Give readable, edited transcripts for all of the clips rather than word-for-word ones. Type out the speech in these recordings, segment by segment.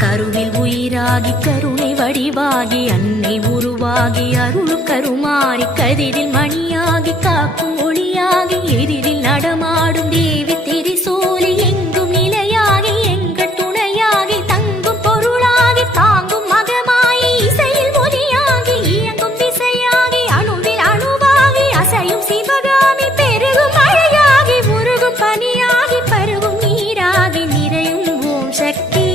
கருவில் உயிராகி கருணை வடிவாகி அன்னை உருவாகி அருள் கருமாறி கதிரில் மணியாகி காக்கும் ஒளியாகி எதிரில் நடமாடும் தேவி திரிசூலி எங்கும் நிலையாகி எங்கள் துணையாகி தங்கும் பொருளாகி தாங்கும் மகமாயி இசையில் ஒலியாகி இயங்கும் திசையாகி அணுவில் அணுவாகி அசையும் சிவகாமி பெருகும் மழையாகி உருகும் பனியாகி பருகும் நீராகி நிறையும் ஓம் சக்தி.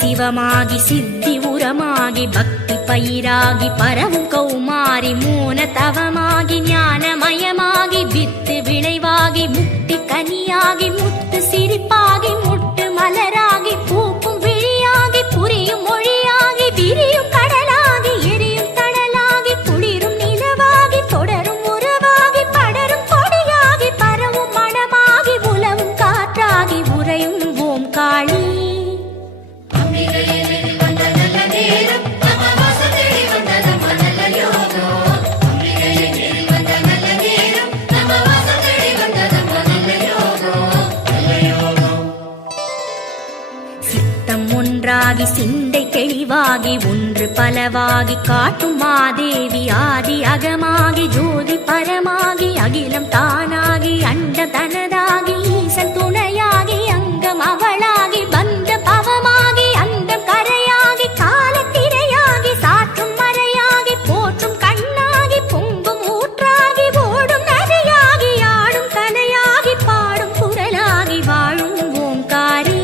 சிவமாகி சித்தி உரமாகி பக்தி பயிராகி பரவும் கௌமாரி மூன தவமாகி ஞானமயமாகி வித்து விளைவாகி முக்தி கனியாகி முத்து சிரிப்பாகி முட்டு மலராகி பூக்கும் விழியாகி புரியும் மொழியாகி விரியும் கடலாகி எரியும் தடலாகி குளிரும் நிலவாகி தொடரும் உறவாகி படரும் கொடியாகி பரவும் மனமாகி உலவும் காற்றாகி உறையும் ஓம் காளி. ஒன்றாகி சிந்தை தெளிவாகி ஒன்று பலவாகி காட்டும் மாதேவி ஆதி அகமாகி ஜோதி பரமாகி அகிலம் தானாகி அண்ட தனதாகி ஈசன் துணையாகி அங்கம் அவளாகி பந்த பவமாகி அண்டம் கரையாகி காலத்திரையாகி சாற்றும் மறையாகி போற்றும் கண்ணாகி பொங்கும் ஊற்றாகி ஓடும் நதியாகி ஆடும் கலையாகி பாடும் குரலாகி வாழும் ஓம்காரி.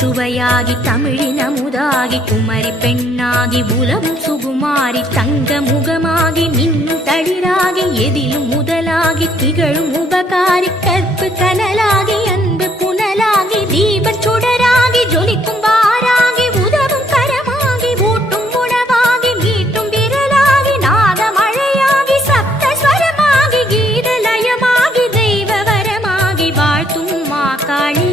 சுவையாகி தமிழின் அமுதாகி குமரி பெண்ணாகி உலவும் சுகுமாரி தங்க முகமாகி மின்னும் தளிராகி எதிலும் முதலாகி திகழும் உபகாரி கற்பு கனலாகி அன்பு புனலாகி தீபச் சுடராகி ஜொலிக்கும் வாராகி உதவும் கரமாகி ஊட்டும் உணவாகி மீட்டும் விரலாகி நாத மழையாகி சப்த ஸ்வரமாகி கீத லயமாகி தெய்வ வரமாகி வாழ்த்தும் மாகாளி.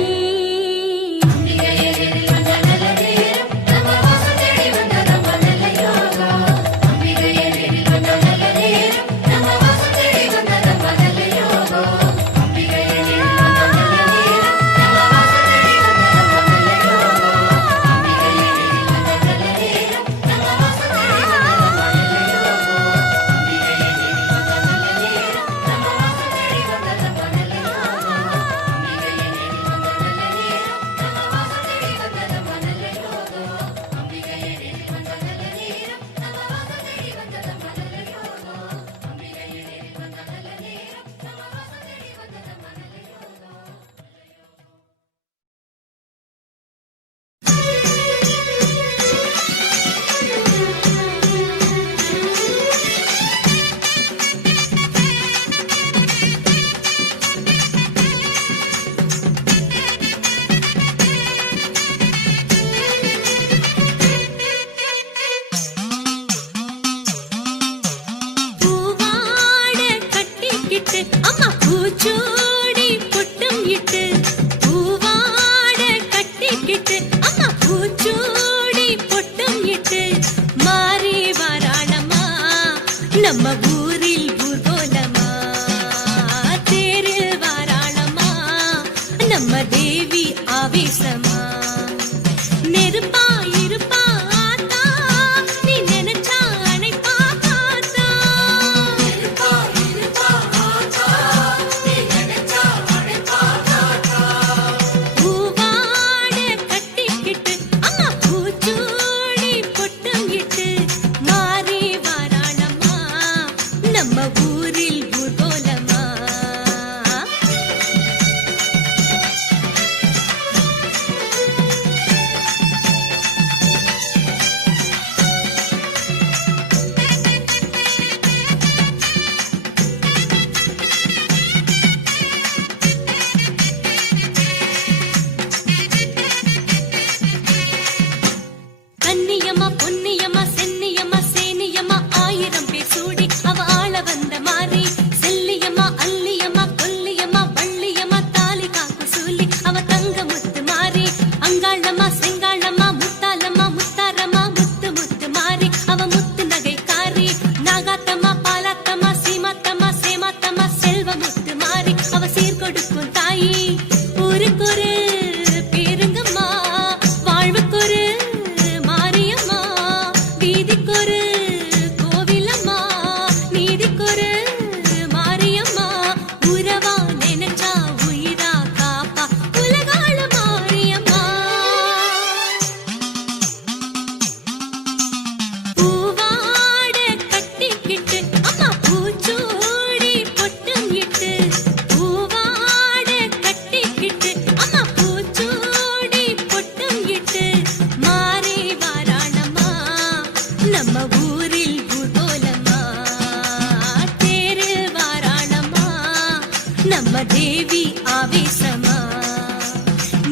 நம்ம தேவி ஆவேசமா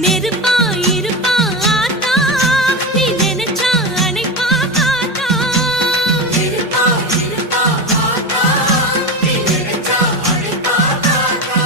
நெருப்பா இருப்பா ஆத்தா நீ நினைச்சா அணைப்பா தாத்தா நெருப்பா இருப்பா ஆத்தா நீ நினைச்சா அணைப்பா தாத்தா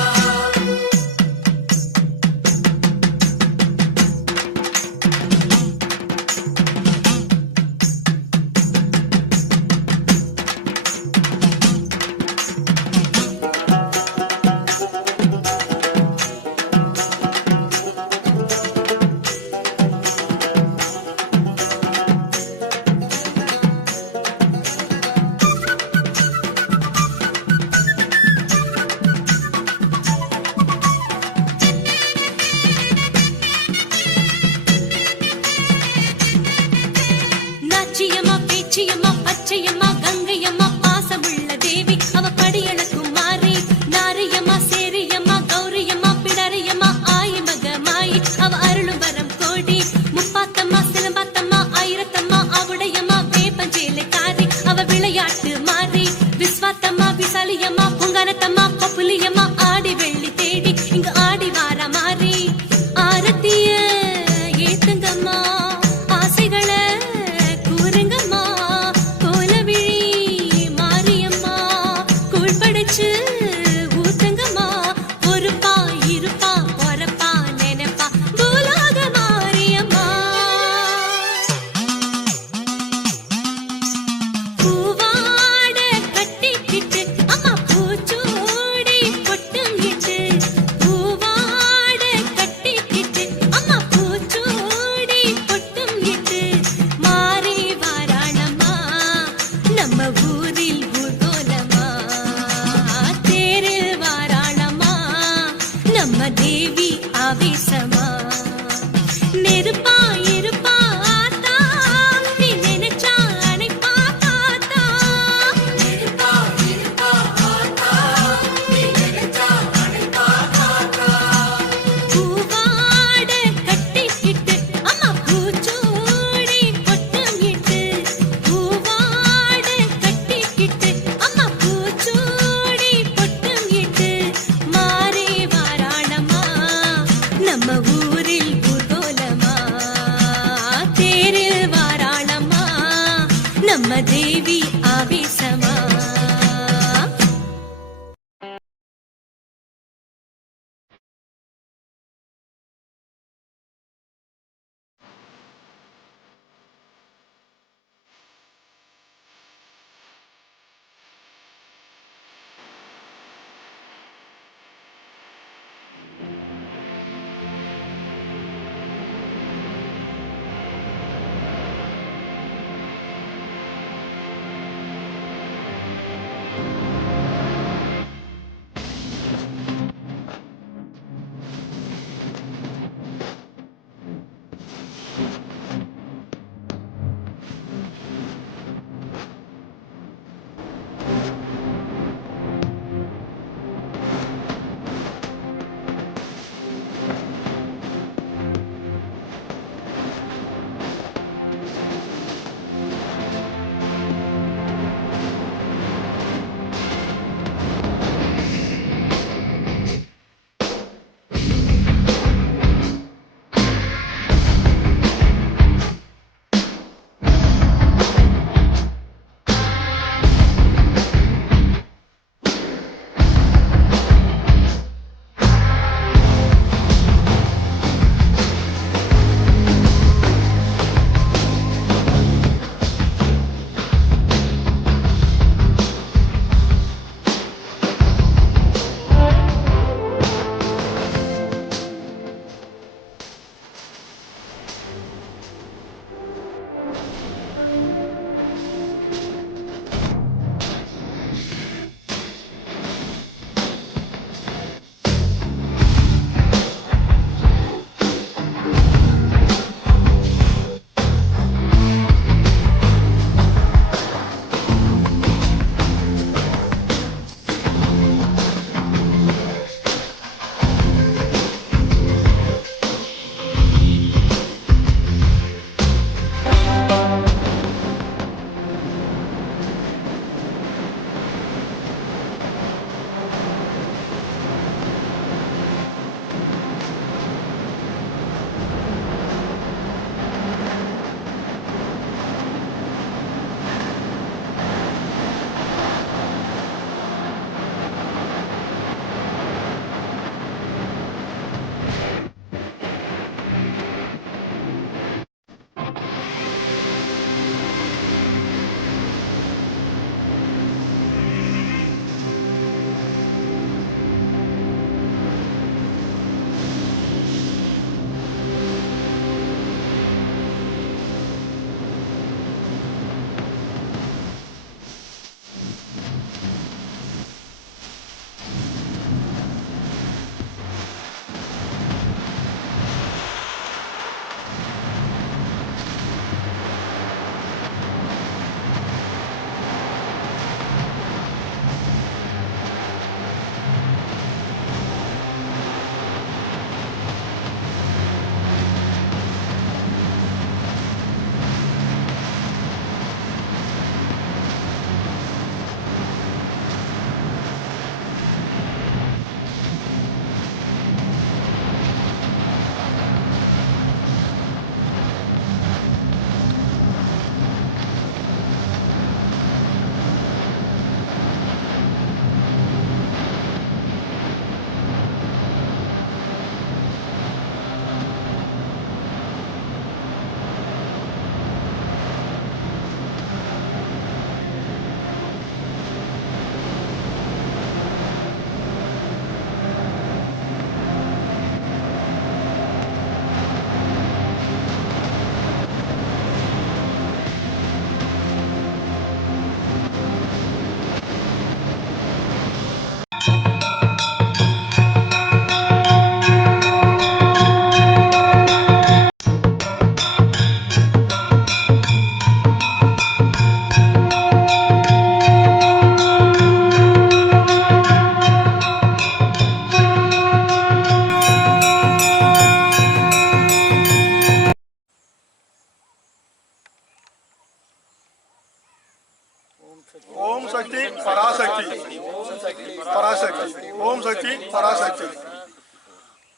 பராசக்தி.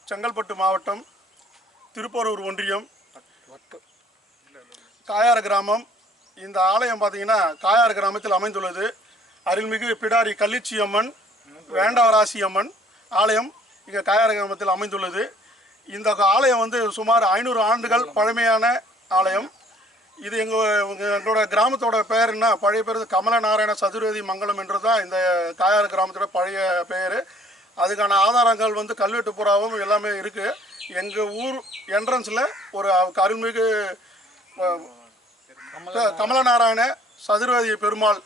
செங்கல்பட்டு மாவட்டம் திருப்போரூர் ஒன்றியம் காயாறு கிராமம். இந்த ஆலயம் பார்த்தீங்கன்னா காயாறு கிராமத்தில் அமைந்துள்ளது. அருள்மிகு பிடாரி கள்ளிச்சி அம்மன் வேண்டவராசி அம்மன் ஆலயம் இங்கே காயாறு கிராமத்தில் அமைந்துள்ளது. இந்த ஆலயம் வந்து சுமார் 500 ஆண்டுகள் பழமையான ஆலயம். இது எங்களோட கிராமத்தோட பேர் என்ன, பழைய பேர் கமலநாராயண சதுர்வேதி மங்கலம் என்று தான் இந்த காயாறு கிராமத்தோட பழைய பெயர். அதுக்கான ஆதாரங்கள் வந்து கல்வெட்டு புறாவும் எல்லாமே இருக்குது. எங்கள் ஊர் என்ட்ரன்ஸில் ஒரு அருள்மிகு கமலநாராயண சதுர்வேதி பெருமாள்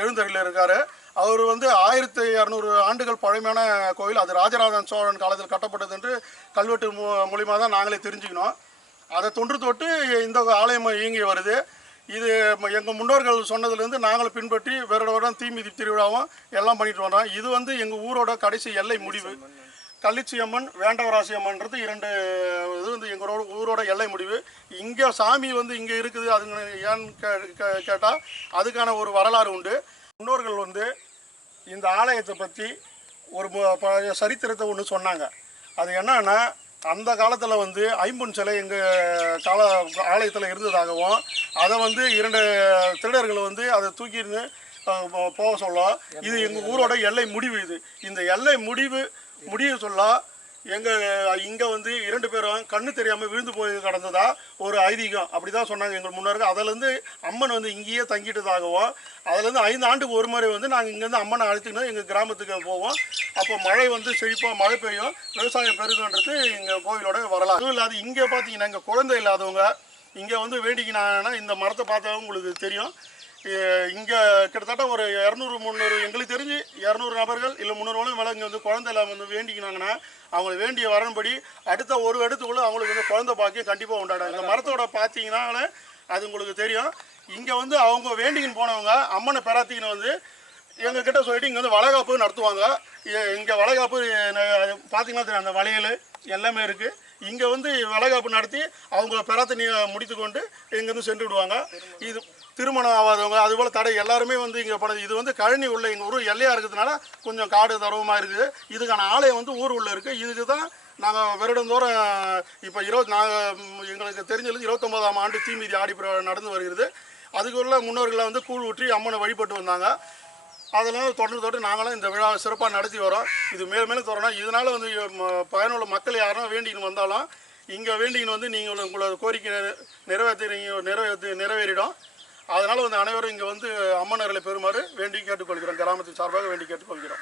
எழுந்தருளில் இருக்கார். அவர் வந்து 1200 ஆண்டுகள் பழமையான கோயில். அது ராஜராஜன் சோழன் காலத்தில் கட்டப்பட்டது என்று கல்வெட்டு மூலிமா தான் நாங்களே தெரிஞ்சுக்கணும். அதை தொன்று தொட்டு இந்த ஆலயம் இயங்கி வருது. இது எங்கள் முன்னோர்கள் சொன்னதுலேருந்து நாங்களும் பின்பற்றி வருடம் தீமிதி திருவிழாவும் எல்லாம் பண்ணிட்டு வரோம். இது வந்து எங்கள் ஊரோட கடைசி எல்லை முடிவு. கள்ளிச்சி அம்மன் வேண்டவராசி அம்மன்றது 2 இது வந்து எங்களோட ஊரோட எல்லை முடிவு. இங்கே சாமி வந்து இங்கே இருக்குது. அது ஏன்னு கேட்டால் அதுக்கான ஒரு வரலாறு உண்டு. முன்னோர்கள் வந்து இந்த ஆலயத்தை பற்றி ஒரு சரித்திரத்தை ஒன்று சொன்னாங்க. அது என்னன்னா, அந்த காலத்தில் வந்து ஐம்பொன் சிலை எங்கள் ஆலயத்தில் இருந்ததாகவும் அதை வந்து 2 திருடர்கள் வந்து அதை தூக்கிருந்து போக சொல்ல, இது எங்கள் ஊரோட எல்லை முடிவு. இந்த எல்லை முடிவு சொல்ல இங்கே வந்து 2 பேரும் கண்ணு தெரியாமல் விழுந்து போய் கடந்ததா ஒரு ஐதீகம். அப்படி தான் சொன்னாங்க எங்கள் முன்னோர்கள். அதிலேருந்து அம்மன் வந்து இங்கேயே தங்கிட்டதாகவும், அதுலேருந்து 5 ஆண்டுக்கு ஒரு முறை வந்து நாங்கள் இங்கேருந்து அம்மனை அழைச்சிக்கிட்டு எங்கள் கிராமத்துக்கு போவோம். அப்போ மழை வந்து செழிப்பாக மழை பெய்யும், விவசாயம் பெருகுன்றது எங்கள் கோவிலோட வரலாறு. அதுவும் இல்லாது இங்கே பார்த்தீங்கன்னா இங்கே குழந்தை இல்லாதவங்க இங்கே வந்து வேண்டிக்கினாங்கன்னா இந்த மரத்தை பார்த்தா உங்களுக்கு தெரியும். இங்கே கிட்டத்தட்ட ஒரு 200-300 எங்களுக்கு தெரிஞ்சு 200 நபர்கள் இல்லை 300 மேலே இங்கே வந்து குழந்தை இல்லாமல் வந்து வேண்டிக்கினாங்கன்னா அவங்களை வேண்டிய வரன்படி அடுத்த ஒரு இடத்துக்குள்ளே அவங்களுக்கு வந்து குழந்தை பாக்கியம் கண்டிப்பாக உண்டாடும். இந்த மரத்தோட பார்த்தீங்கன்னாலே அது உங்களுக்கு தெரியும். இங்கே வந்து அவங்க வேண்டிக்கின்னு போனவங்க அம்மனை பெறாத்திக்கின்னு வந்து எங்ககிட்ட சொல்லிட்டு இங்கே வந்து வளைகாப்பு நடத்துவாங்க. இங்கே வளைகாப்பு பார்த்தீங்கன்னா தெரியும், அந்த வளையல் எல்லாமே இருக்குது. இங்கே வந்து வளைகாப்பு நடத்தி அவங்க பெறாத்தனியை முடித்து கொண்டு இங்கேருந்து சென்று விடுவாங்க. இது திருமணம் ஆகாதவங்க அதுபோல் தடை எல்லாருமே வந்து இங்கே படுது. இது வந்து கழனி உள்ள எங்கள் ஊர் எல்லையாக இருக்கிறதுனால கொஞ்சம் காடு தரவமாக இருக்குது. இதுக்கான ஆலயம் வந்து ஊர் உள்ள இருக்குது. இதுக்கு தான் நாங்கள் வருடந்தோறும் இப்போ எங்களுக்கு தெரிஞ்சது 29ஆம் ஆண்டு தீமிதி ஆடி நடந்து வருகிறது. அதுக்குள்ள முன்னோர்களை வந்து கூழ் ஊற்றி அம்மனை வழிபட்டு வந்தாங்க. அதெல்லாம் தொடர்ந்து நாங்களும் இந்த விழா சிறப்பாக நடத்தி வரோம். இது மேலும் தொடரணும். இதனால் வந்து பயனுள்ள மக்கள் யாரும் வேண்டின்னு வந்தாலும் இங்கே வேண்டின்னு வந்து நீங்கள் உங்களோட கோரிக்கை நிறைவேறிடும். அதனால் வந்து அனைவரும் இங்கே வந்து அம்மனர்களை பெறுமாறு வேண்டி கேட்டுக்கொள்கிறோம். கிராமத்தின் சார்பாக வேண்டி கேட்டுக்கொள்கிறோம்.